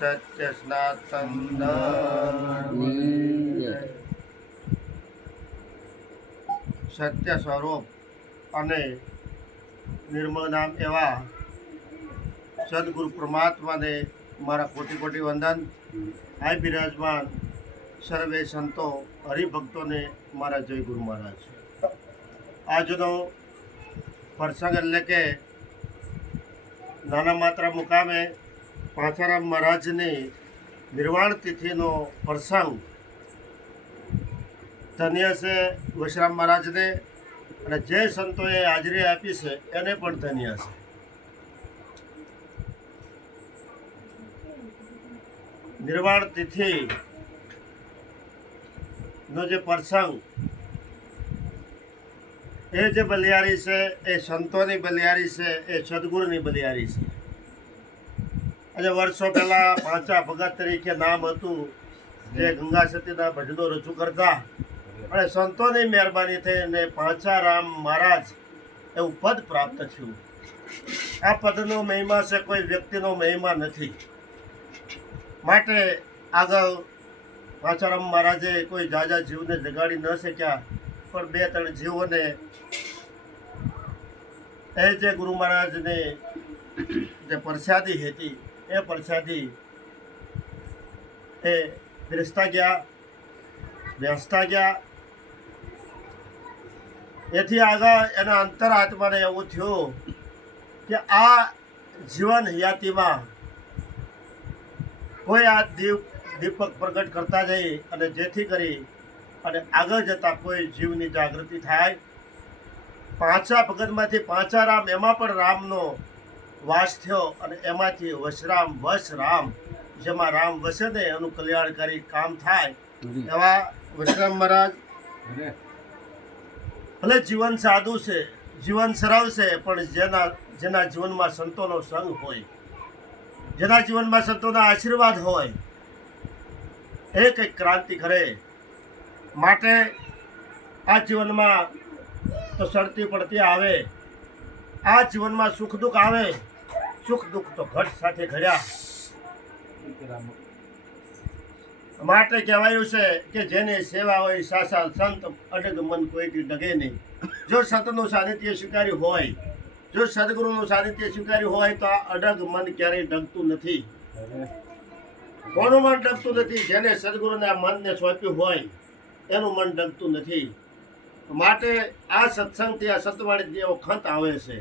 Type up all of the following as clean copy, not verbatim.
સત્ય સનાતન સત્ય સ્વરૂપ અને નિર્મળ નામ એવા સદગુરુ પરમાત્માને મારા કોટી કોટી વંદન. આ બિરાજમાન સર્વે સંતો હરિભક્તોને મારા જય ગુરુ મહારાજ. આજનો પ્રસંગ એટલે કે નાના માત્રા મુકામે પાંચારામ મહારાજની નિર્વાણ તિથિનો પ્રસંગ. ધન્ય છે વશરામ મહારાજને, અને જે સંતોએ હાજરી આપી છે એને પણ ધન્ય છે. નિર્વાણ તિથિ નો જે પ્રસંગ, એ જે બલિયારી છે એ સંતોની બલિયારી છે, એ સદગુરુની બલિયારી છે. આજે વર્ષો પહેલાં પાંચા ભગત તરીકે નામ હતું, જે ગંગા સતીના ભજનો રજૂ કરતા, અને સંતોની મહેરબાની થઈને પાંચારામ મહારાજ એવું પદ પ્રાપ્ત થયું. આ પદનો મહિમા છે, કોઈ વ્યક્તિનો મહિમા નથી. માટે આગળ પાંચારામ મહારાજે કોઈ જાજા જીવને જગાડી ન શક્યા, પણ 2-3 જીવોને એ જે ગુરુ મહારાજની જે પ્રસાદી હતી એ પ્રસાદી એ પીરસતા ગયા, બેસતા ગયા. એથી આગળ એના અંતરાત્માને એવું થયું કે આ જીવન હયાતીમાં કોઈ આ દીપક પ્રગટ કરતા જઈ, અને જેથી કરી અને આગળ જતાં કોઈ જીવની જાગૃતિ થાય. પાંચા ભગતમાંથી પાંચારામ, એમાં પણ રામનો વાસ થયો, અને એમાંથી વશરામ, વશરામ, જેમાં રામ વસે ને એનું કલ્યાણકારી કામ થાય એવા વશરામ મહારાજ. ભલે જીવન સાદું છે, જીવન સરળ છે, પણ જેના જીવનમાં સંતોનો સંગ હોય, જેના જીવનમાં સંતોના આશીર્વાદ હોય, એ કંઈક ક્રાંતિ કરે. માટે આ જીવનમાં તો સડતી પડતી આવે, આ જીવનમાં સુખ દુઃખ આવે. સુખ દુઃખ તો ઘટ સાથે ઘડ્યા. માટે કહેવાયું છે કે જેની સેવા હોય સાસા સંત, અડગ મન કોઈથી ડગે નહીં. જો સંતનું સાનિધ્ય સ્વીકાર્યું હોય, જો સદગુરુનું સાનિધ્ય સ્વીકાર્યું હોય, તો આ અડગ મન ક્યારેય ડગતું નથી. કોનું મન ડગતું નથી? જેને સદગુરુના મનને સોંપ્યું હોય એનું મન ડગતું નથી. માટે આ સત્સંગથી, આ સતવાણીથી એવો ખંત આવે છે,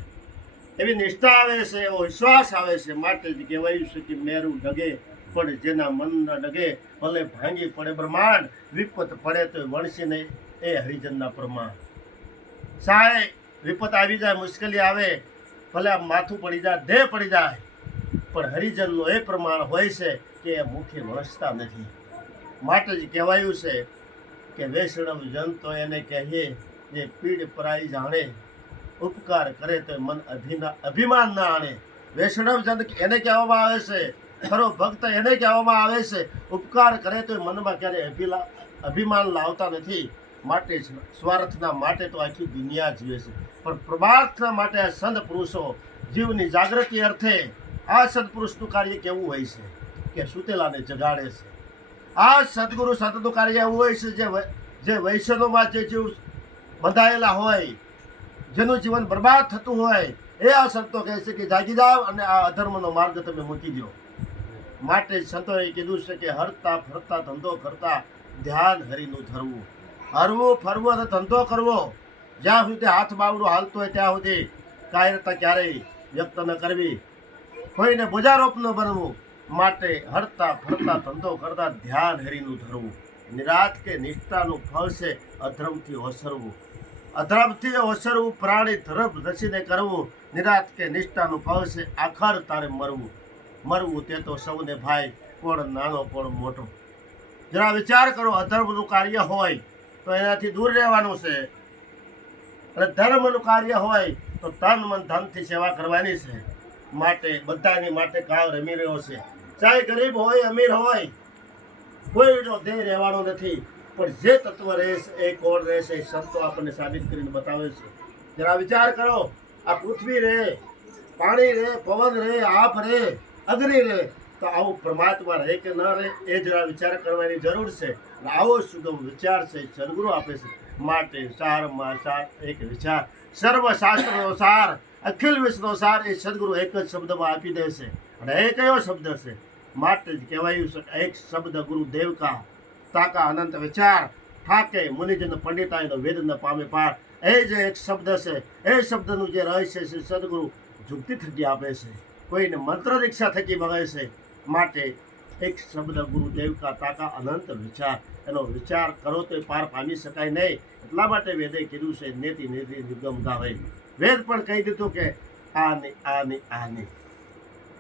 એવી નિષ્ઠા આવે છે, એવો વિશ્વાસ આવે છે. માટે જ કહેવાયું છે કે મેરું ડગે પણ જેના મન ન ડગે, ભલે ભાંગી પડે બ્રહ્માંડ, વિપત પડે તો વણસી નહીં એ હરિજનના પ્રમાણ. સાહેબ વિપત આવી જાય, મુશ્કેલી આવે, ભલે આમ માથું પડી જાય, દેહ પડી જાય, પણ હરિજનનું એ પ્રમાણ હોય છે કે એ મુખે વણસતા નથી. માટે જ કહેવાયું છે કે વૈષ્ણવ જન તો એને કહીએ જે પીડ પરાઈ જાણે, ઉપકાર કરે તો મન અભિમાન ના આણે. વૈષ્ણવ જન એને કહેવામાં આવે છે, ખરો ભક્ત એને કહેવામાં આવે છે, ઉપકાર કરે તો મનમાં ક્યારેય અભિમાન લાવતા નથી. માટે સ્વાર્થના માટે તો આખી દુનિયા જીવે છે, પણ પ્રમાર્થના માટે આ સંત પુરુષો જીવની જાગૃતિ અર્થે આ સદપુરુષનું કાર્ય કેવું હોય છે કે સુતેલાને જગાડે છે. આ સદગુરુ સંતનું કાર્ય એવું હોય છે જે વૈષ્ણવમાં જે જીવ બંધાયેલા હોય, જેનું જીવન બરબાદ થતું હોય, એ આ સંતો કહે છે કે જાગી જાઓ અને આ અધર્મનો માર્ગ તમે મૂકી દો. માટે સંતોએ કીધું છે કે હરતા ફરતા ધંધો કરતા ધ્યાન હરિનું ધરવું. હરવું ફરવું અને ધંધો કરવો, જ્યાં સુધી હાથ બાવડું હાલતું હોય ત્યાં સુધી કાયરતા ક્યારેય વ્યક્ત ન કરવી, કોઈને બોજારોપ ન બનવું. માટે હરતા ફરતા ધંધો કરતા ધ્યાન હરિનું ધરવું. નિરાત કે નિષ્ઠાનું ફળ છે અધર્મથી ઓસરવું. અધર્મથી ઓસરવું, પ્રાણી ધર્મ રસીને કરવું. નિરાત કે નિષ્ઠાનું ફળ છે આખર તારે મરવું. મરવું તે તો સૌને ભાઈ, કોણ નાનો કોણ મોટો. જરા વિચાર કરો, અધર્મનું કાર્ય હોય તો એનાથી દૂર રહેવાનું છે, અને ધર્મનું કાર્ય હોય તો તન મન ધનથી સેવા કરવાની છે. માટે બધાની માટે કાળ રમી રહ્યો છે. ચાહે ગરીબ હોય, અમીર હોય, કોઈનો ધ્યેય રહેવાનો નથી. પણ જે તત્વ રહેશે એ કોણ રહેશે, એ સંતો આપણને સાબિત કરીને બતાવે છે. જરા વિચાર કરો, આ પૃથ્વી રહે, પાણી રહે, પવન રહે, આપ રહે, અગ્નિ રહે, તો આવું પરમાત્મા રહે કે ન રહે એ જરા વિચાર કરવાની જરૂર છે. અને આવો સુગમ વિચાર છે સદગુરુ આપે છે. માટે સારમાં સાર એક વિચાર, સર્વશાસ્ત્રનો સાર, અખિલ વિશ્વનો સાર એ સદગુરુ એક જ શબ્દમાં આપી દે છે. અને એ કયો શબ્દ છે? માટે જ કહેવાયું છે એક શબ્દ ગુરુ દેવ કા, તાકા અનંત વિચાર, ઠાકે મુનિજન પંડિતાયનો વેદ ન પામે પાર. એ જે એક શબ્દ છે, એ શબ્દનું જે રહસ્ય છે સદગુરુ જુક્તિ થકી આપે છે, કોઈને મંત્ર દીક્ષા થકી મળે છે. માટે એક શબ્દ ગુરુદેવ કા તાકા અનંત વિચાર, એનો વિચાર કરો તો પાર પામી શકાય નહીં. એટલા માટે વેદે કીધું છે નેતિ નેતિ નિગમ ગાવે. વેદ પણ કહી દીધું કે આ નહીં, આ નહીં, આ નહીં.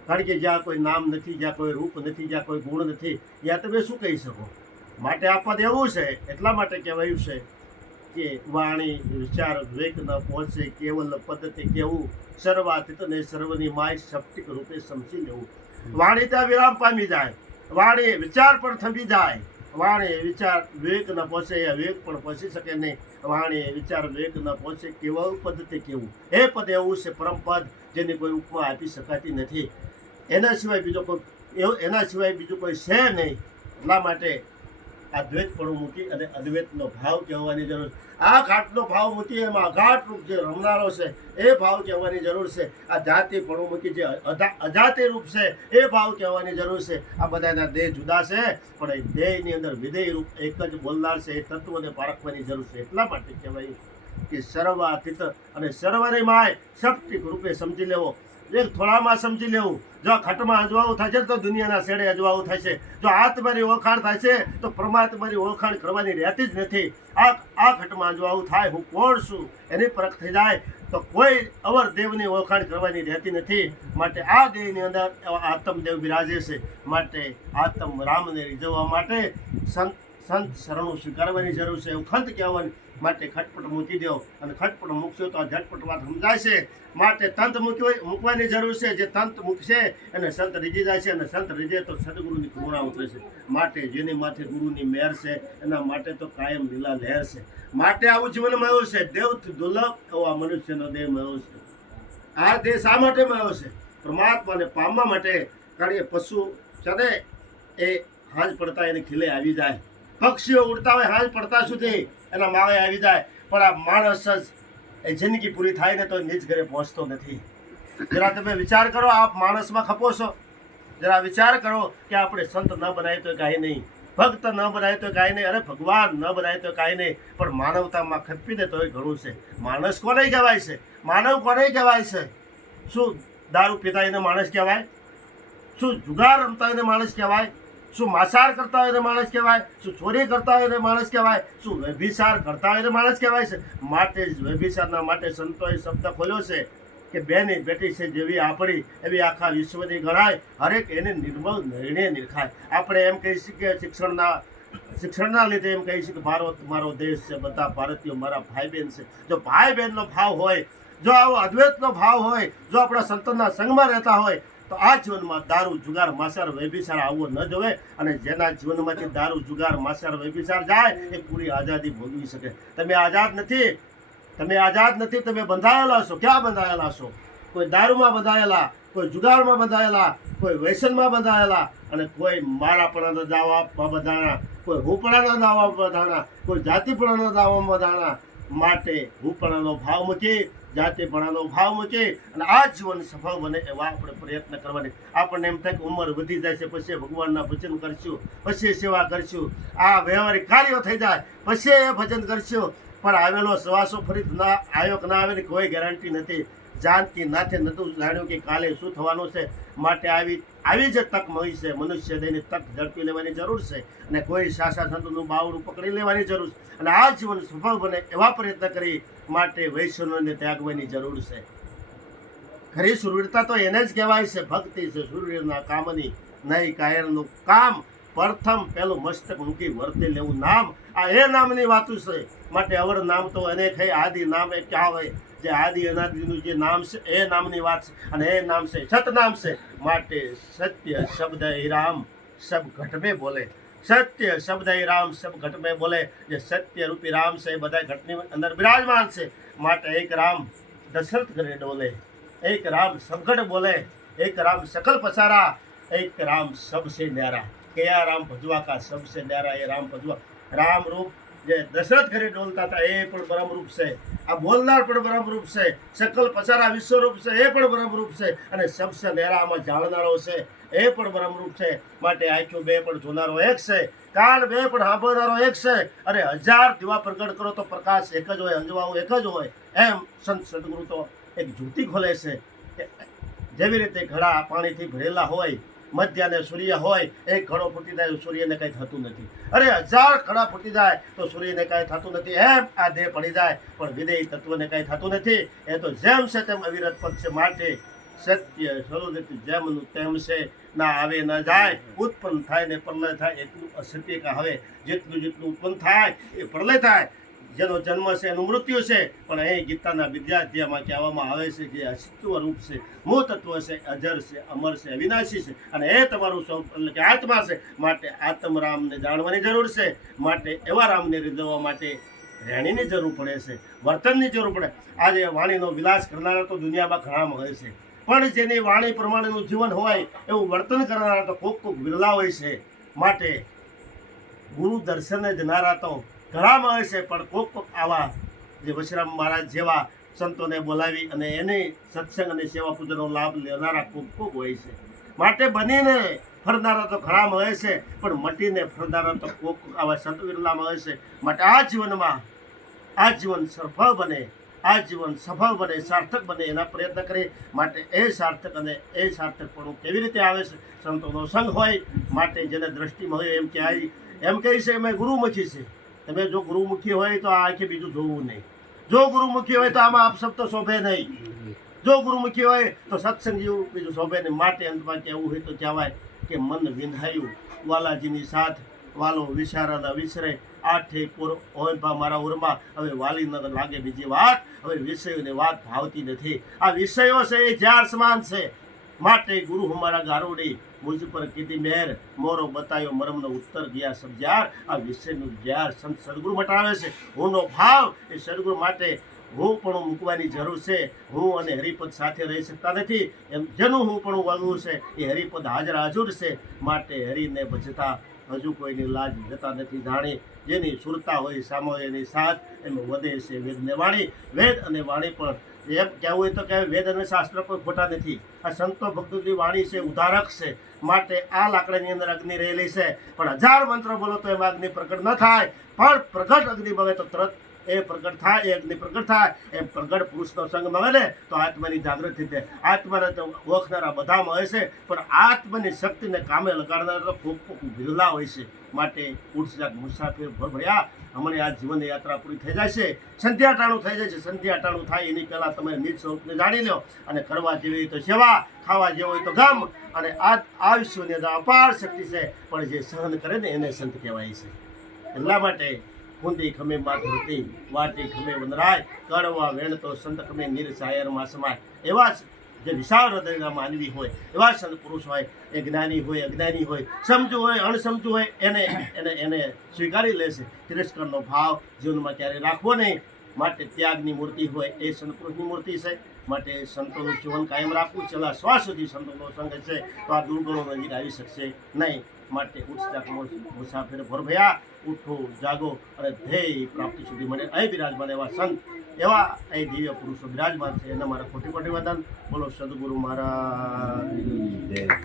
કારણ કે જ્યાં કોઈ નામ નથી, જ્યાં કોઈ રૂપ નથી, જ્યાં કોઈ ગુણ નથી, ત્યાં તમે શું કહી શકો? માટે આ પદ એવું છે. એટલા માટે કહેવાયું છે કે વાણી વિચાર વિવેક ન પહોંચે, કેવલ પદ્ધતિ કેવું, સર્વાતીત ને સર્વની માય શક્તિક રૂપે સમજી લેવું. વાણી ત્યાં વિરામ પામી જાય, વાણી વિચાર પણ થંભી જાય. વાણી વિચાર વિવેક ન પહોંચે, વિવેક પણ પહોંચી શકે નહીં. વાણી વિચાર વિવેક ન પહોંચે, કેવું પદ્ધતિ કેવું, એ પદ એવું છે પરમ પદ જેની કોઈ ઉપમા આપી શકાતી નથી. એના સિવાય બીજું કોઈ છે નહીં. એટલા માટે આ દ્વૈતપણું મૂકી અને અદ્વૈતનો ભાવ કહેવાની જરૂર. આ ઘાટનો ભાવ મૂકી એમાં અઘાટ રૂપ જે રમનારો છે એ ભાવ કહેવાની જરૂર છે. આ જાતિપણું મૂકી જે અજાતિ રૂપ છે એ ભાવ કહેવાની જરૂર છે. આ બધાના દેહ જુદા છે, પણ એ દેહની અંદર વિધેય રૂપ એક જ બોલનાર છે. એ તત્વને પારખવાની જરૂર છે. એટલા માટે કહેવાય કે સર્વાતીત અને સર્વની માય શક્તિ રૂપે સમજી લેવો. એક થોડામાં સમજી લેવું. જો ખટમાં અજવાળું થાય છે તો દુનિયાના શેડે અજવાળું થાય છે. જો આત્માની ઓળખાણ થાય છે તો પરમાત્માની ઓળખાણ કરવાની રહેતી જ નથી. આ ખટમાં અજવાળું થાય, હું કોણ છું એની પરખ થઈ જાય તો કોઈ અવર દેવની ઓળખાણ કરવાની રહેતી નથી. માટે આ દેહની અંદર આત્મદેવ બિરાજે છે. માટે આત્મ રામને રીઝવવા માટે સંત શરણું સ્વીકારવાની જરૂર છે. એવું ખંત કહેવાની માટે ખટપટ મૂકી દો. અને ખટપટ મૂકશો તો આ ઝટપટ વાત સમજાય છે. માટે તંત મૂકવાની જરૂર છે. જે તંત મૂકશે એને સંત રીઝી જાય છે, અને સંત રીઝે તો સદગુરુની કરુણા ઉતરે છે. માટે જેની માથે ગુરુની મહેર છે એના માટે તો કાયમ લીલા લહેર છે. માટે આવું જીવન મળ્યું છે. દેવથી દુર્લભ એવો આ મનુષ્યનો દેહ મળ્યો છે. આ દેહ શા માટે મળ્યો છે? પરમાત્માને પામવા માટે. કારણ કે પશુ ચડે એ હાંજ પડતા એને ખીલે આવી જાય. પક્ષીઓ ઉડતા હોય હાંજ પડતા સુધી એના માળે આવી જાય. પણ આ માણસ જ એ જિંદગી પૂરી થાય ને તો નિજ ઘરે પહોંચતો નથી. જરા તમે વિચાર કરો, આપ માણસમાં ખપો છો. જરા વિચાર કરો કે આપણે સંત ન બનાવીએ તો કાંઈ નહીં, ભક્ત ન બનાવીએ તો કાંઈ નહીં, અરે ભગવાન ન બનાવીએ તો કાંઈ નહીં, પણ માનવતામાં ખપી દે તો એ ઘણું છે. માણસ કોને કહેવાય છે? માનવ કોને કહેવાય છે? શું દારૂ પીતા એને માણસ કહેવાય? શું જુગાર રમતા એને માણસ કહેવાય? શું માસાર કરતા હોય એને માણસ કહેવાય? શું ચોરી કરતા હોય એને માણસ કહેવાય? શું વ્યભિચાર કરતા હોય એને માણસ કહેવાય છે? માટે જ વ્યભિચારના માટે સંતોએ શબ્દ ખોલ્યો છે કે બેની બેટી છે જેવી આપણી એવી આખા વિશ્વની ગણાય, હરેક એને નિર્મળ નિર્ણય નિરખાય. આપણે એમ કહી શકીએ શિક્ષણના લીધે એમ કહી શકીએ કે ભારત મારો દેશ છે, બધા ભારતીયો મારા ભાઈ બહેન છે. જો ભાઈ બહેનનો ભાવ હોય, જો આવો અદ્વૈતનો ભાવ હોય, જો આપણા સંતોના સંગમાં રહેતા હોય તો આ જીવનમાં દારૂ જુગાર માસાર વ્યભિચાર આવવો ન જોવે. અને જેના જીવનમાંથી દારૂ જુગાર માસાર વ્યભિચાર જાય એ પૂરી આઝાદી ભોગવી શકે. તમે આઝાદ નથી, તમે બંધાયેલા છો. ક્યાં બંધાયેલા છો? કોઈ દારૂમાં બંધાયેલા, કોઈ જુગારમાં બંધાયેલા, કોઈ વ્યસનમાં બંધાયેલા, અને કોઈ મારાપણાના દાવામાં બંધાણા, કોઈ હુંપણાના દાવામાં બંધાણા, કોઈ જાતિપણાના દાવામાં બંધાણા. માટે હુંપણાનો ભાવ મૂકી, જાતિપણાનો ભાવ મૂકી અને આ જીવન સફળ બને એવા આપણે પ્રયત્ન કરવાની. આપણને એમ થાય કે ઉંમર વધી જાય છે પછી ભગવાનના ભજન કરશું, પછી સેવા કરશું, આ વ્યવહારિક કાર્યો થઈ જાય પછી એ ભજન કરશું. પણ આવેલો સવાસો ફરી ના આવ્યો કે ના આવેલી કોઈ ગેરંટી નથી. જાનકી નાથે નતું જાણ્યું કે કાલે શું થવાનું છે. માટે આવી જે તક મળી છે, મનુષ્ય દેહની તક ઝડપી લેવાની જરૂર છે. અને કોઈ શાસા સંતનું બાવડું પકડી લેવાની જરૂર છે. અને આ જીવન સફળ બને એવા પ્રયત્ન કરી માટે વૈષ્ણવને ત્યાગવાની જરૂર છે. ખરી સુરવીરતા તો એને જ કહેવાય છે. ભક્તિ છે સુરવીરના કામની, નહીં કાયરનું કામ. પ્રથમ પેલું મસ્તક મૂકી વર્તે લેવું નામ. આ એ નામની વાતું છે. માટે અવર નામ તો અનેક હૈ, આદિ નામ એ ક્યાં હોય? જે આદિ અનાદિનું જે નામ છે એ નામની વાત છે. અને એ નામ છે સતનામ છે. માટે સત્ય શબ્દ એ રામ સબ ઘટ में બોલે. સત્ય શબ્દ એ રામ સબ ઘટ में બોલે. જે સત્ય રૂપી રામ છે એ બધા ઘટની અંદર બિરાજમાન છે. માટે એક રામ દશરથ કરે ડોલે, એક રામ સબઘટ બોલે, એક રામ સકલ પસારા. एक राम सबसे न्यारा, कया राम भजवा का सबसे न्यारा ये राम भजवा। राम रूप જે દશરથ ઘરે ડોલતા હતા એ પણ બ્રહ્મરૂપ છે, આ બોલનાર પણ બ્રહ્મરૂપ છે, સકલ પસારા વિશ્વરૂપ છે એ પણ બ્રહ્મરૂપ છે, અને સબસે નેરામાં જાણનારો છે એ પણ બ્રહ્મરૂપ છે। માટે આંખો બે પણ જોનારો એક છે, કાન બે પણ સાંભળનારો એક છે, અને 1000 દીવા પ્રગટ કરો તો પ્રકાશ એક જ હોય, અંજવાળું એક જ હોય। એમ સંત સદગુરુ તો એક જ્યોતિ ખોલે છે કે જેવી રીતે ઘડા પાણીથી ભરેલા હોય, મધ્યાને સૂર્ય હોય, એક ઘડો ફૂટી જાય તો સૂર્યને કંઈ થતું નથી, અરે 1000 ઘડા ફૂટી જાય તો સૂર્યને કાંઈ થતું નથી। એમ આ દેહ પડી જાય પણ વિદેહી તત્વને કાંઈ થતું નથી। એ તો જેમ છે તેમ અવિરત પદ છે। માટે સત્ય સર્વગતિ જેમનું તેમ છે, ના આવે ના જાય, ઉત્પન્ન થાય ને પ્રલય થાય, એટલું અસત્ય કહેવાય। જેટલું જેટલું ઉત્પન્ન થાય એ પ્રલય થાય, જેનો જન્મ છે એનું મૃત્યુ છે। પણ અહીં ગીતાના વિદ્યાધ્યાયમાં કહેવામાં આવે છે કે અસ્તિત્વ રૂપ છે, મૂળ તત્વ છે, અજર છે, અમર છે, અવિનાશી છે, અને એ તમારું સૌ એટલે કે આત્મા છે। માટે આત્મરામને જાણવાની જરૂર છે। માટે એવા રામને રીઝવવા માટે રહેણીની જરૂર પડે છે, વર્તનની જરૂર પડે। આજે વાણીનો વિલાસ કરનારા તો દુનિયામાં ઘણા મળે છે, પણ જેની વાણી પ્રમાણેનું જીવન હોય એવું વર્તન કરનારા તો કોક વિરલા હોય છે। માટે ગુરુ દર્શને જનારા તો ઘણા મળે છે, પણ કોક આવા જે વશરામ મહારાજ જેવા સંતોને બોલાવી અને એની સત્સંગ અને સેવા પૂજનનો લાભ લેનારા કોક હોય છે। માટે બનીને ફરનારા તો ઘણા મળે છે, પણ મટીને ફરનારા તો કોક આવા સંત વિરલા મળે છે। માટે આ જીવનમાં આ જીવન સફળ બને, આ જીવન સફળ બને, સાર્થક બને એના પ્રયત્ન કરીએ। માટે એ સાર્થક અને એ સાર્થકપણું કેવી રીતે આવે છે? સંતોનો સંગ હોય। માટે જેને દ્રષ્ટિ મળે એમ કહે છે અમે ગુરુમુખી છે। તમે જો ગુરુમુખી હોય તો આ આંખે બીજું જોવું નહીં, જો ગુરુમુખી હોય તો આમાં આપસબ તો શોભે નહીં, જો ગુરુમુખી હોય તો સત્સંગ જેવું બીજું શોભે નહીં। માટે અંતમાં કહેવું હોય તો કહેવાય કે મન વિંધાયું વાલાજીની સાથ, વાલો વિચારા વિસરે, આઠે પૂર હોય ભા મારા ઉરમાં, હવે વાલી ન લાગે બીજી વાત, હવે વિષયોની વાત ભાવતી નથી। આ વિષયો છે એ ઝાડ સમાન છે। માટે ગુરુ હમારા ગારોડી, મુझ પર કીધી મેર, મોરો બતાયો મરમનો ઉત્તર ગયા સમજાર। આ વિષયનું ઝાડ સંત સદગુરુ મટાવે છે। હુંનો ભાવ એ સદગુરુ માટે હું પણ મૂકવાની જરૂર છે। હું અને હરિપદ સાથે રહી શકતા નથી, એમ જેનું હું પણ વળવું છે એ હરિપદ હાજર હાજર છે। માટે હરિને ભજતા હજુ કોઈની લાજ જતા નથી જાણી, જેની સુરતા હોય સામો એની સાથ, એમ વધે છે વેદને વાણી। વેદ અને વાણી પણ એમ કહેવું હોય તો કહેવાય વેદ અને શાસ્ત્ર કોઈ ખોટા નથી। આ સંતો ભક્તોની વાણી છે, ઉદ્ધારક છે। માટે આ લાકડાની અંદર અગ્નિ રહેલી છે, પણ 1000 મંત્ર બોલો તો એમાં અગ્નિ પ્રગટ ન થાય, પણ પ્રગટ અગ્નિ બને તો તરત એ પ્રગટ થાય, એ અગ્નિ પ્રગટ થાય। એમ પ્રગટ પુરુષનો સંગ મળે ને તો આત્માની જાગૃતિ થાય। આત્માને તો ઓળખનારા બધા મળે છે, પણ આત્માની શક્તિને કામે લગાડનારા તો ખૂબ વિરલા હોય છે। માટે ઉઠજાગ મુસાફિર ભરભર્યા, હમણાં આ જીવન યાત્રા પૂરી થઈ જાય છે, સંધ્યાટાણું થઈ જાય છે। સંધ્યાટાણું થાય એની પહેલાં તમે નિજ સ્વરૂપને જાણી લો, અને કરવા જેવી હોય તો સેવા, ખાવા જેવું હોય તો ગમ, અને આ વિશ્વની અંદર અપાર શક્તિ છે, પણ જે સહન કરે ને એને સંત કહેવાય છે। એટલા માટે કુંદી ખમે માં ધરતી, વાટી ખમે વનરાય, કડવા વેણ તો સંત ખમે નીર સાયરમાં સમાય। એવા જે વિશાળ હૃદયના માનવી હોય, એવા સંત પુરુષ હોય, એ જ્ઞાની હોય અજ્ઞાની હોય, સમજુ હોય અણસમજુ હોય, એને સ્વીકારી લેશે। તિરસ્કારનો ભાવ જીવનમાં ક્યારેય રાખવો નહીં। માટે ત્યાગની મૂર્તિ હોય એ સંત પુરુષની મૂર્તિ છે। માટે સંતોનું જીવન કાયમ રાખવું, છેલ્લા શ્વાસ સુધી સંતોનો સંગ છે તો આ દુર્ગણો નજીક આવી શકશે નહીં। માટે ઉઠજાગ મુસાફિર ભરભયા, ઉઠો જાગો અને ધ્યેય પ્રાપ્તિ સુધી મળે। અહીં બિરાજમાન એવા સંત, એવા અહીં દિવ્ય પુરુષો બિરાજમાન છે, એના મારા કોટી કોટી વંદન। બોલો સદગુરુ મહારાજ।